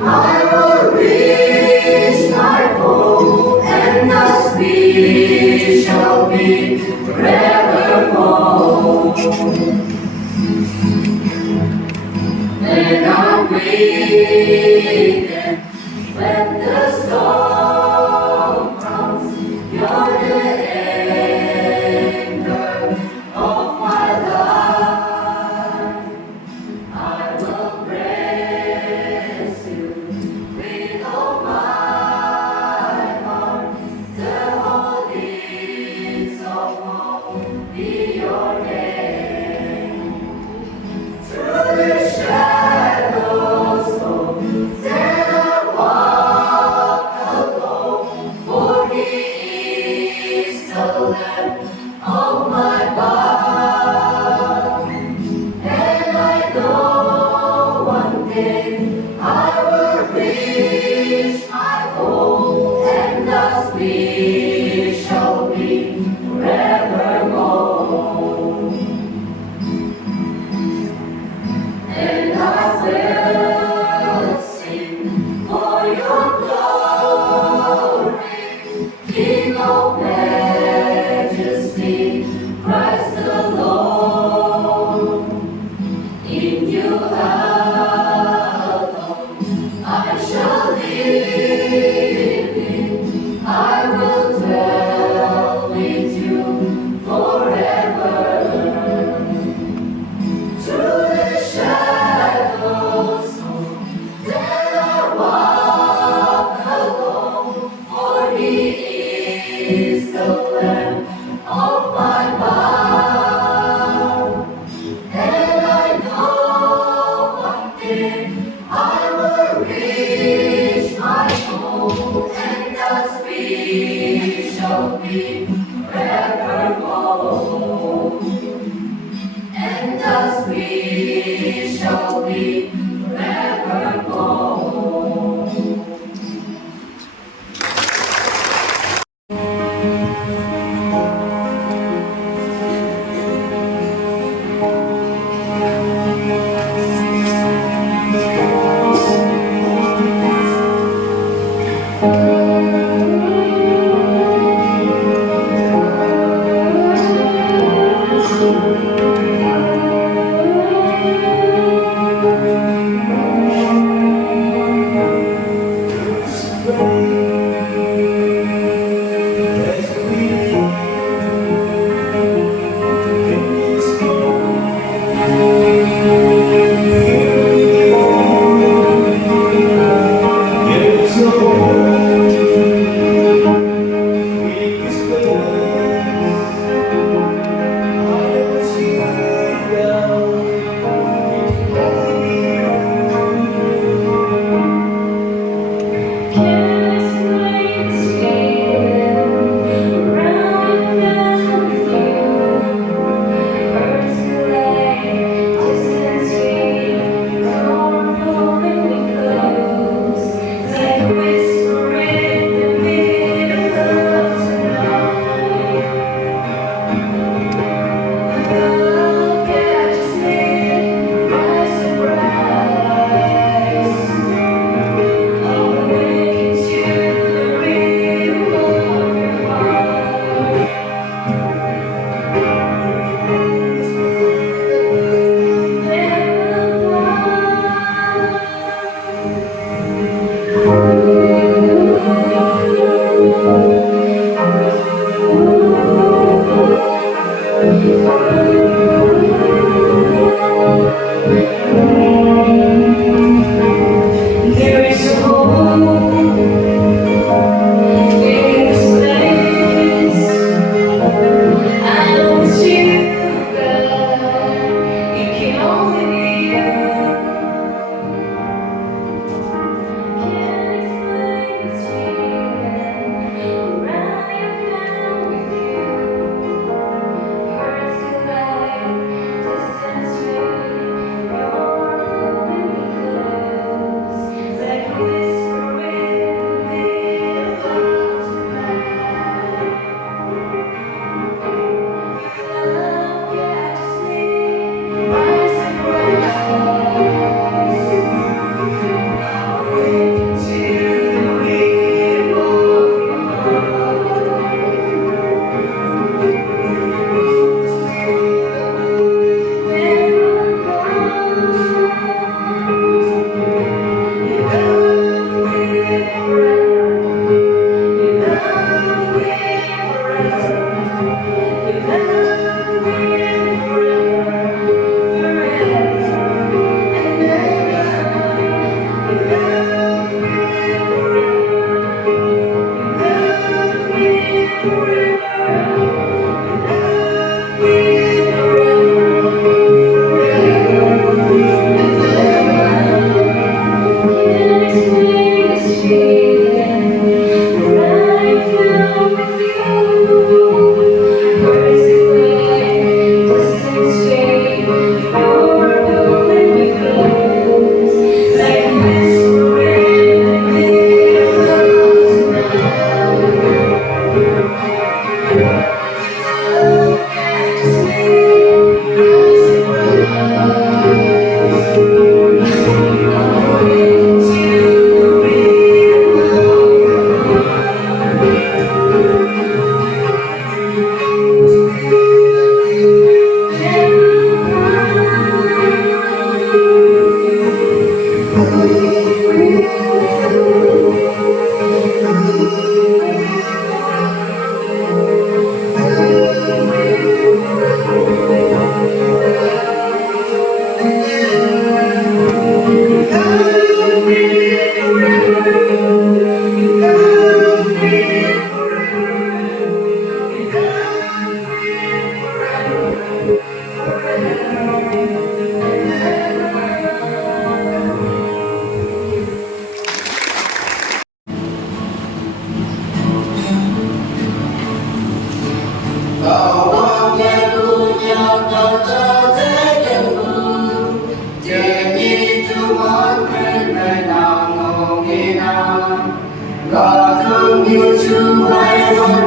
I will reach my goal, and thus we shall be forevermore. When I'm weak and when the storm comes, you're the anchor of my life. I will praise you with all my heart. The holies of all be your name. Through the shadows of death I walk alone, for He is the lamp of my path. And I know one day I will reach my goal, and thus we shall be forevermore. And I will sing for your glory, King of majesty, Christ the Lord. In you alone I shall live in. I will dwell with you forever. Through the shadows of death I walk alone, for He is the lamp of my path. And I know one day I will reach my goal, and thus we shall be forevermore. And thus we shall be forevermore. Hãy subscribe cho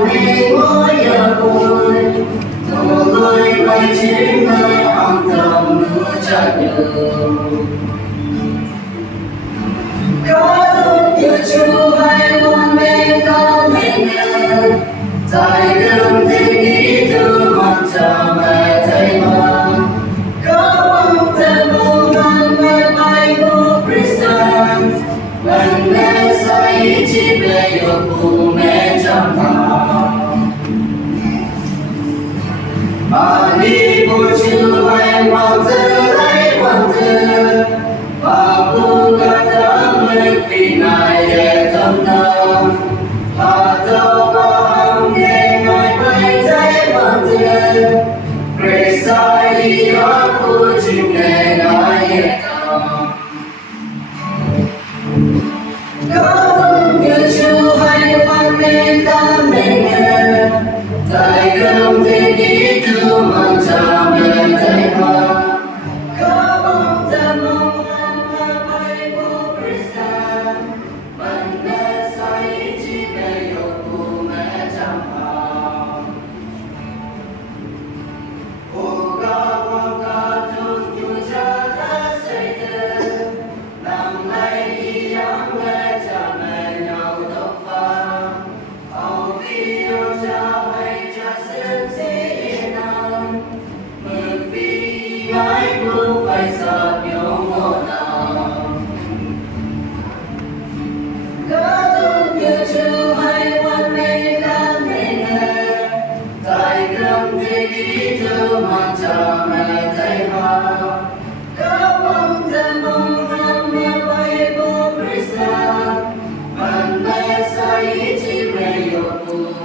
kênh Ghiền Mì Gõ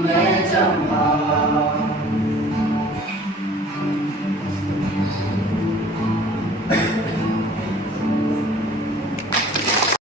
để không bỏ lỡ